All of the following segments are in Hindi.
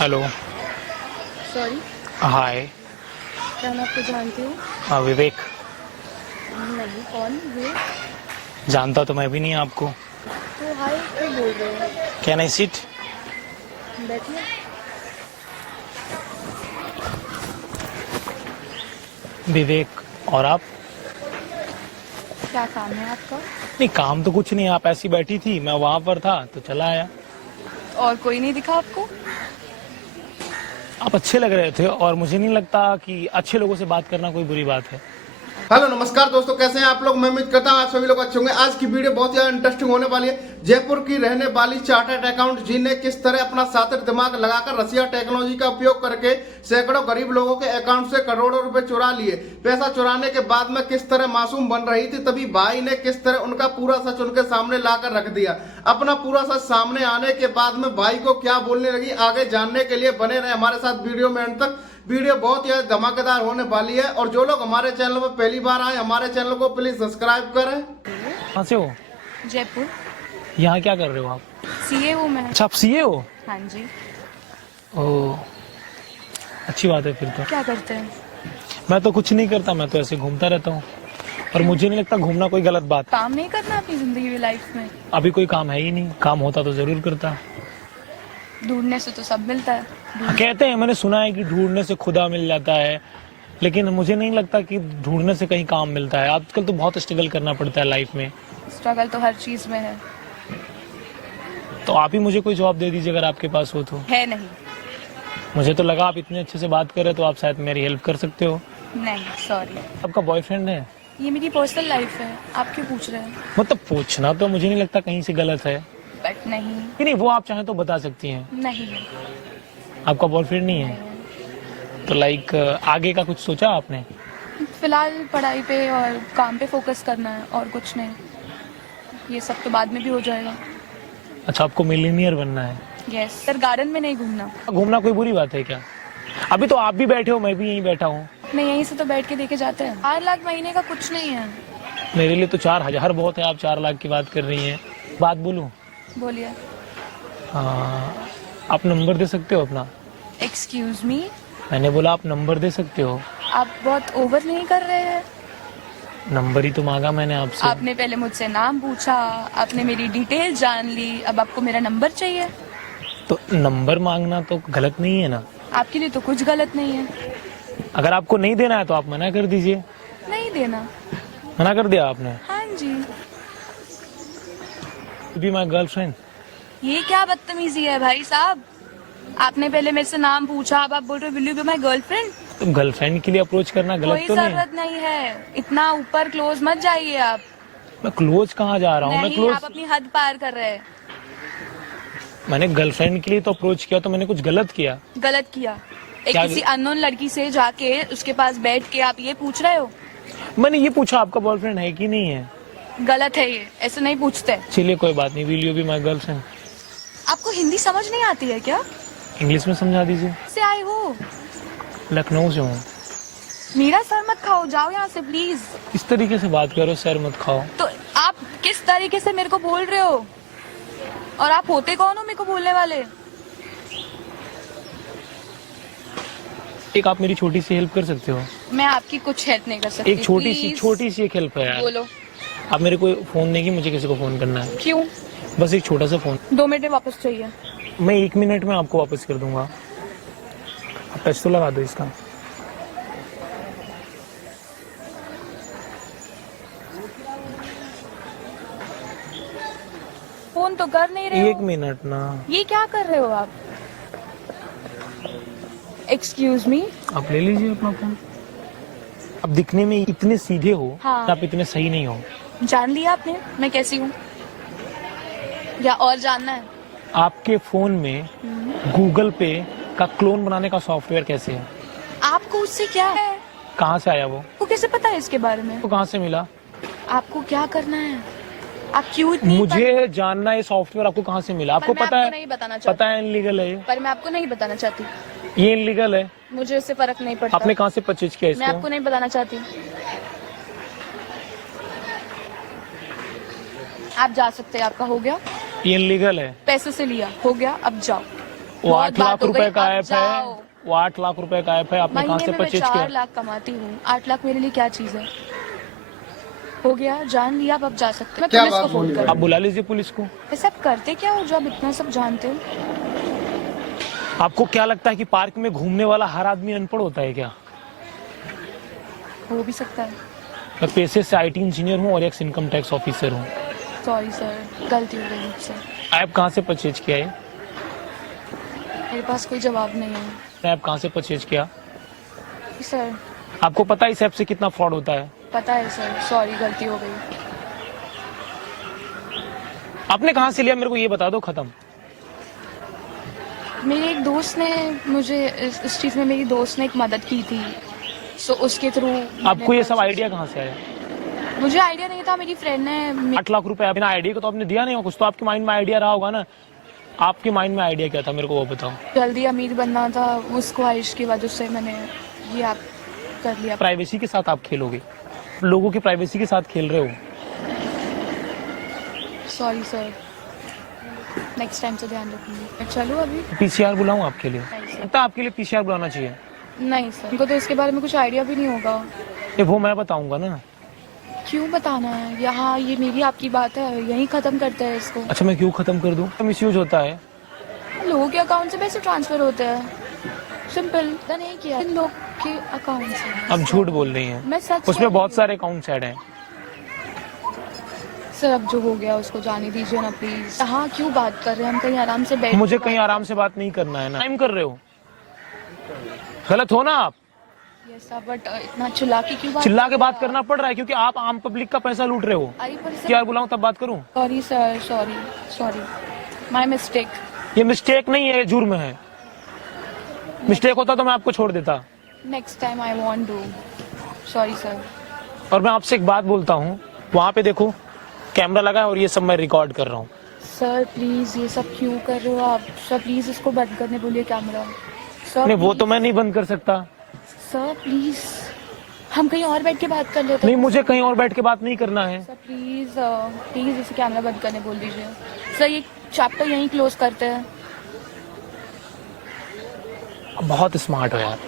हेलो। सॉरी, हाय। क्या मैं आपको जानती हूँ? विवेक। नहीं, कौन ये? जानता तो मैं भी नहीं आपको। तो हाय क्यों बोल रहे हो? Can I sit? बैठिए। विवेक। और आप? क्या काम है आपका? नहीं, काम तो कुछ नहीं, आप ऐसी बैठी थी, मैं वहां पर था तो चला आया। और कोई नहीं दिखा आपको? आप अच्छे लग रहे थे और मुझे नहीं लगता कि अच्छे लोगों से बात करना कोई बुरी बात है। हेलो नमस्कार दोस्तों, कैसे हैं आप लोग। मैं उम्मीद करता हूं आप सभी लोग अच्छे होंगे। आज की वीडियो बहुत ज्यादा इंटरेस्टिंग होने वाली है। जयपुर की रहने वाली चार्टर्ड अकाउंट जिन्हें किस तरह अपना शातिर दिमाग लगाकर रसिया टेक्नोलॉजी का उपयोग करके सैकड़ों गरीब लोगों के अकाउंट से करोड़ों रुपए चुरा लिए। पैसा चुराने के बाद में किस तरह मासूम बन रही थी, तभी भाई ने किस तरह उनका पूरा सच उनके सामने लाकर रख दिया। अपना पूरा सच सामने आने के बाद में भाई को क्या बोलने लगी, आगे जानने के लिए बने रहे हमारे साथ वीडियो में अंत तक। वीडियो बहुत ही धमाकेदार होने वाली है। और जो लोग हमारे चैनल पर पहली बार आए, हमारे चैनल को प्लीज सब्सक्राइब करें। कहाँ से हो? जयपुर। यहाँ क्या कर रहे हो आप? सीए हूँ मैं। अच्छा, आप सीए हो? हाँ जी। ओह, अच्छी बात है फिर तो। क्या करते हैं? मैं तो कुछ नहीं करता, मैं तो ऐसे घूमता रहता हूँ। और मुझे नहीं लगता घूमना कोई गलत बात। काम नहीं करना अपनी जिंदगी में, लाइफ में? अभी कोई काम है ही नहीं, काम होता तो जरूर करता। ढूंढने से तो सब मिलता है। कहते हैं, मैंने सुना है कि ढूंढने से खुदा मिल जाता है, लेकिन मुझे नहीं लगता कि ढूंढने से कहीं काम मिलता है। आजकल तो बहुत स्ट्रगल करना पड़ता है लाइफ में। स्ट्रगल तो हर चीज में है। तो आप ही मुझे कोई जॉब दे दीजिए अगर आपके पास हो तो। है नहीं। मुझे तो लगा आप इतने अच्छे से बात कर रहे तो आप शायद मेरी हेल्प कर सकते हो। नहीं, सॉरी। आपका बॉयफ्रेंड है? ये मेरी पर्सनल लाइफ है, आप क्यों पूछ रहे हैं? मतलब पूछना तो मुझे नहीं लगता कहीं से गलत है। बट नहीं। नहीं, वो आप चाहें तो बता सकती हैं। नहीं। आपका बॉयफ्रेंड नहीं है तो लाइक आगे का कुछ सोचा आपने? फिलहाल पढ़ाई पे और काम पे फोकस करना है और कुछ नहीं। ये सब तो बाद में भी हो जाएगा। अच्छा, आपको मिलीनियर बनना है? Yes sir. गार्डन में नहीं घूमना। घूमना कोई बुरी बात है क्या? अभी तो आप भी बैठे हो, मैं भी यहीं बैठा हूँ। नहीं, यहीं से तो बैठ के देखे जाते हैं। 4 लाख महीने का कुछ नहीं है। मेरे लिए तो 4,000 बहुत है। आप 4 लाख की बात कर रही हैं। बात बोलूं? बोलिए। आप नंबर दे सकते हो अपना? Excuse me. मैंने बोला आप नंबर दे सकते हो। आप बहुत ओवर नहीं कर रहे हैं? नंबर ही तो मांगा मैंने आपसे। आपने पहले मुझसे नाम पूछा, आपने मेरी डिटेल जान ली, अब आपको मेरा नंबर चाहिए। तो नंबर मांगना तो गलत नहीं है ना? आपके लिए तो कुछ गलत नहीं है। अगर आपको नहीं देना है तो आप मना कर दीजिए। नहीं देना? मना कर दिया आपने? हाँ जी। Be my girlfriend. ये क्या बदतमीजी है भाई साहब? आपने पहले मेरे से नाम पूछा, अब आप बोल रहे हो will you be my girlfriend? तो गर्लफ्रेंड के लिए अप्रोच करना गलत कोई तो नहीं है? जरूरत नहीं है, इतना ऊपर क्लोज मत जाइए आप। मैं क्लोज कहाँ जा रहा हूँ? मैं नहीं, क्लोज आप अपनी हद पार कर रहे हैं। मैंने गर्लफ्रेंड के लिए तो अप्रोच किया, तो मैंने कुछ गलत किया? गलत किया? एक क्या? किसी अननोन लड़की से जाके उसके पास बैठ के आप ये पूछ रहे हो? मैंने ये पूछा आपका बॉयफ्रेंड है कि नहीं है। गलत है ये, ऐसे नहीं पूछते। चलिए कोई बात नहीं, will you be my girlfriend? आपको हिंदी समझ नहीं आती है क्या? इंग्लिश में समझा दीजिए। से आए हो? लखनऊ से हूँ। मेरा सर मत खाओ, जाओ यहाँ से प्लीज। इस तरीके से बात करो, सर मत खाओ। तो आप किस तरीके से मेरे को बोल रहे हो? और आप होते कौन हो मेरे को बोलने वाले? एक आप मेरी छोटी सी हेल्प कर सकते हो? मैं आपकी कुछ हेल्प नहीं कर सकती। एक छोटी सी एक हेल्प है यार। बोलो। आप मेरे को फोन देंगे, मुझे किसी को फोन करना है। क्यों? बस एक छोटा सा फोन। 2 मिनट में वापस चाहिए। मैं 1 मिनट में आपको वापस कर दूंगा। आप टच तो लगा दो इसका। फोन तो कर नहीं रहे हो। 1 मिनट ना। ये क्या कर रहे हो आप? Excuse me. आप ले लीजिए अपना फोन। अब दिखने में इतने सीधे हो, हाँ। आप इतने सही नहीं हो। जान लिया आपने मैं कैसी हूँ? या और जानना है? आपके फोन में गूगल पे का क्लोन बनाने का सॉफ्टवेयर कैसे है? आपको उससे क्या है? कहाँ से आया वो? आपको कैसे पता है इसके बारे में? वो कहाँ से मिला? आपको क्या करना है? आप क्यों इतनी मुझे जानना है सॉफ्टवेयर आपको कहाँ से मिला। आपको पर मैं पता आपको है? नहीं बताना चाहती। पता है इनलीगल है ये। पर मैं आपको नहीं बताना चाहती। ये इनलीगल है। मुझे इससे फर्क नहीं पड़ता। आपने कहाँ से परचेज किया मैं आपको इसको? नहीं बताना चाहती। आप जा सकते हैं, आपका हो गया। ये इनलीगल है। पैसे से लिया, हो गया, अब जाओ। वो बहुत 8 लाख बात हो रुपए गई, का अब ऐप है, जाओ। वो 8 लाख रुपए का ऐप है, आपने कहाँ महीने से में मैं परचेज 4 किया? लाख कमाती हूँ, 8 लाख मेरे लिए क्या चीज है। हो गया, जान लिया, अब जा सकते हैं। मैं क्या पुलिस को बात फोन बोली कर आप बुला लीजिए पुलिस को। वैसे आप करते क्या हो जो आप इतना सब जानते हो? आपको क्या लगता है कि पार्क में घूमने वाला हर आदमी अनपढ़ होता है क्या? हो भी सकता है। मैं पेशे से IT इंजीनियर हूँ और एक्स इनकम टैक्स ऑफिसर हूँ। सॉरी सर, गलती हो गई मुझसे। ऐप कहाँ से परचेज किया है? मेरे पास कोई जवाब नहीं है। ऐप कहाँ से परचेज किया? सर आपको पता है इस ऐप से कितना फ्रॉड होता है? पता है सर, सॉरी गलती हो गई। आपने कहाँ से लिया मेरे को ये बता दो, खत्म। मेरे एक दोस्त ने मुझे इस चीज में, मेरी दोस्त ने एक मदद की थी, सो उसके थ्रू। आपको ये सब आइडिया कहाँ से आया? मुझे आइडिया नहीं था, मेरी फ्रेंड ने। 8 लाख रुपए बिना आइडिया को तो आपने दिया नहीं हो, कुछ तो आपके माइंड में आइडिया रहा होगा ना। आपके माइंड में आइडिया क्या था मेरे को वो बताओ। जल्दी अमीर बनना था, उस ख्वाहिश की वजह से मैंने ये आप कर लिया। प्राइवेसी के साथ आप खेलोगे, लोगों की प्राइवेसी के साथ खेल रहे हो। सॉरी सर, नेक्स्ट टाइम से ध्यान रखूंगी। चलो अभी। PCR बुलाऊं आपके लिए? नहीं सर। लगता है आपके लिए PCR बुलाना चाहिए? नहीं सर, उनको तो इसके बारे में कुछ आइडिया भी नहीं होगा। ये वो मैं बताऊंगा ना। क्यों बताना है? यहाँ ये मेरी आपकी बात है, यहीं खत्म करते हैं इसको। अच्छा मैं क्यों खत्म कर दूं? मिसयूज होता है। लोगों के अकाउंट से पैसे ट्रांसफर होते हैं, सिंपल। नहीं किया इन लोग के अकाउंट से। अब झूठ बोल रही हैं। मैं सच उसमें बहुत सारे अकाउंट्स ऐड हैं। सर अब जो हो गया उसको जाने दीजिए ना प्लीज। हाँ क्यों बात कर रहे हैं हम, कहीं आराम से बैठ। मुझे कहीं आराम से बात नहीं करना है ना। टाइम कर रहे हो, गलत हो ना आप। यस सर, बट इतना चिल्ला के क्यों बात? चिल्ला के बात करना पड़ रहा है क्योंकि आप आम पब्लिक का पैसा लूट रहे हो। आई पर क्या बुलाऊं तब बात करूं? Sorry sir, sorry sorry, my mistake. ये मिस्टेक नहीं है, ये जुर्म है। मिस्टेक होता तो मैं आपको छोड़ देता। Next time I want do. Sorry sir. और मैं आपसे एक बात बोलता हूँ, वहाँ पे देखो कैमरा लगा है और ये सब मैं रिकॉर्ड कर रहा हूँ। सर प्लीज ये सब क्यों कर रहे हो आप? सर प्लीज इसको बंद करने बोलिए कैमरा। सर नहीं वो तो मैं नहीं बंद कर सकता। सर प्लीज हम कहीं और बैठ के बात कर लेते नहीं हैं। मुझे कहीं और बैठ के बात नहीं करना है। सर प्लीज प्लीज इसे कैमरा बंद करने बोल दीजिए। सर ये चैप्टर यहीं क्लोज करते हैं। बहुत स्मार्ट हो यार।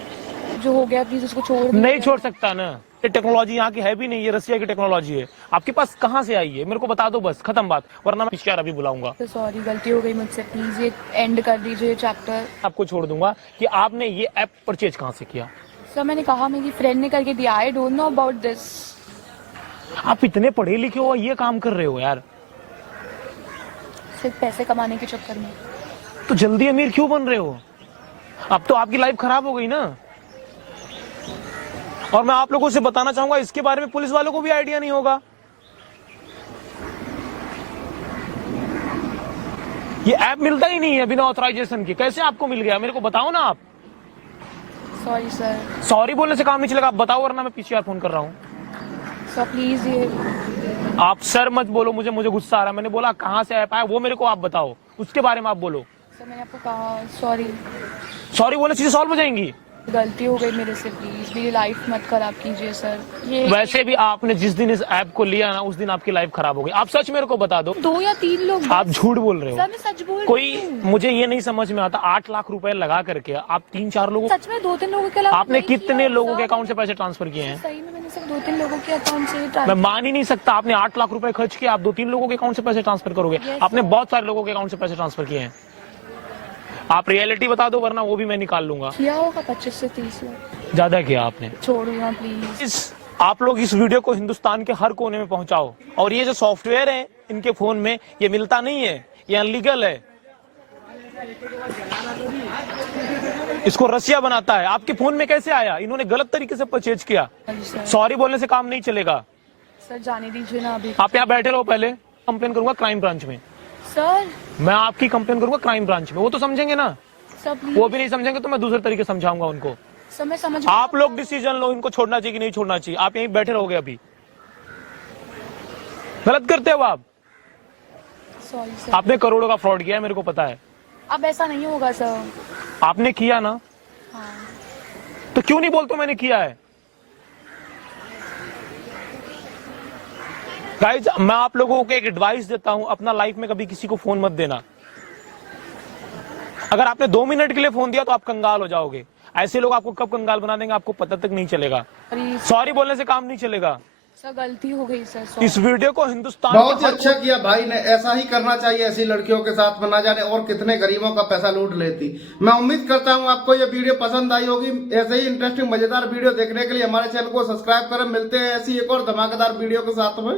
जो हो गया प्लीज उसको छोड़ दीजिए। नहीं छोड़ सकता ना, ये टेक्नोलॉजी यहाँ की है भी नहीं, ये रसिया की टेक्नोलॉजी है। आपके पास कहाँ से आई है मेरे को बता दो बस, खत्म बात, वरना मैं PCR अभी बुलाऊंगा। तो सॉरी गलती हो गई मुझसे, प्लीज ये एंड कर दीजिए चैप्टर। आपको छोड़ दूंगा कि आपने ये ऐप परचेज कहाँ से किया। सर मैंने कहा मेरी फ्रेंड ने करके दिया, I don't know about this. आप इतने पढ़े लिखे हो ये काम कर रहे हो यार। सिर्फ पैसे कमाने के चक्कर में। तो जल्दी अमीर क्यों बन रहे हो? अब तो आपकी लाइफ खराब हो गई ना। और मैं आप लोगों से बताना चाहूंगा इसके बारे में पुलिस वालों को भी आइडिया नहीं होगा। ये ऐप मिलता ही नहीं है बिना ऑथराइजेशन के, कैसे आपको मिल गया मेरे को बताओ ना आप। Sorry sir. सॉरी बोलने से काम नहीं चलेगा, आप बताओ वरना मैं PCR फोन कर रहा हूँ। सर प्लीज ये। आप सर मत बोलो, मुझे गुस्सा आ रहा है। मैंने बोला कहाँ से ऐप आया वो मेरे को आप बताओ, उसके बारे में आप बोलो। सर मैंने आपको कहा सॉरी। सॉरी बोलने चीजें सॉल्व हो जाएंगी। गलती हो गई मेरे से, प्लीज मेरी लाइफ मत खराब कीजिए सर। ये वैसे भी आपने जिस दिन इस ऐप को लिया ना उस दिन आपकी लाइफ खराब हो गई। आप सच मेरे को बता दो। 2 या 3 लोग। आप झूठ बोल रहे सर हो। मैं सच बोल कोई रही हूँ। मुझे ये नहीं समझ में आता, 8 लाख रुपए लगा करके आप 3-4 लोगों, सच में 2-3 लोगों के अलावा आपने नहीं कितने किया। लोगों के सर, अकाउंट से पैसे ट्रांसफर किए हैं? सही में मैंने सिर्फ 2-3 लोगों के अकाउंट से मैं ट्रांसफर। मान ही नहीं सकता आपने 8 लाख रुपए खर्च किए, आप 2-3 लोगों के अकाउंट से पैसे ट्रांसफर करोगे। Yes, आपने sir. बहुत सारे लोगों के अकाउंट से पैसे ट्रांसफर किए हैं। आप रियलिटी बता दो वरना वो भी मैं निकाल लूंगा। किया होगा 25 से 30 लाख। ज्यादा किया आपने। छोड़ूंगा प्लीज। आप लोग इस वीडियो को हिंदुस्तान के हर कोने में पहुंचाओ। और ये जो सॉफ्टवेयर है इनके फोन में ये मिलता नहीं है, ये अनलीगल है। इसको रसिया बनाता है। आपके फोन में कैसे आया? इन्होंने गलत तरीके से परचेज किया। सर सॉरी बोलने से काम नहीं चलेगा। सर जाने दीजिए ना अभी। आप यहाँ बैठे रहो, पहले कंप्लेन करूंगा क्राइम ब्रांच में। सर मैं आपकी कंप्लेन करूंगा क्राइम ब्रांच में, वो तो समझेंगे ना। Sir please. वो भी नहीं समझेंगे तो मैं दूसरे तरीके समझाऊंगा उनको। सर मैं समझ। आप लोग डिसीजन लो, इनको छोड़ना चाहिए कि नहीं छोड़ना चाहिए। आप यहीं बैठे रहोगे अभी। गलत करते हो आप। Sorry sir. आपने करोड़ों का फ्रॉड किया है, मेरे को पता है। अब ऐसा नहीं होगा सर। आपने किया ना, हाँ तो क्यों नहीं बोलते मैंने किया है? गाइज मैं आप लोगों को एक एडवाइस देता हूं, अपना लाइफ में कभी किसी को फोन मत देना। अगर आपने 2 मिनट के लिए फोन दिया तो आप कंगाल हो जाओगे। ऐसे लोग आपको कब कंगाल बना देंगे आपको पता तक नहीं चलेगा। सॉरी सॉरी बोलने से काम नहीं चलेगा। सर, गलती हो गई सर, sorry। इस वीडियो को हिंदुस्तान बहुत के ही हर अच्छा किया भाई ने, ऐसा ही करना चाहिए ऐसी लड़कियों के साथ में, ना जाने और कितने गरीबों का पैसा लूट लेती। मैं उम्मीद करता हूं आपको ये वीडियो पसंद आई होगी। ऐसे ही इंटरेस्टिंग मजेदार वीडियो देखने के लिए हमारे चैनल को सब्सक्राइब करें। मिलते हैं ऐसी एक और धमाकेदार वीडियो के साथ में।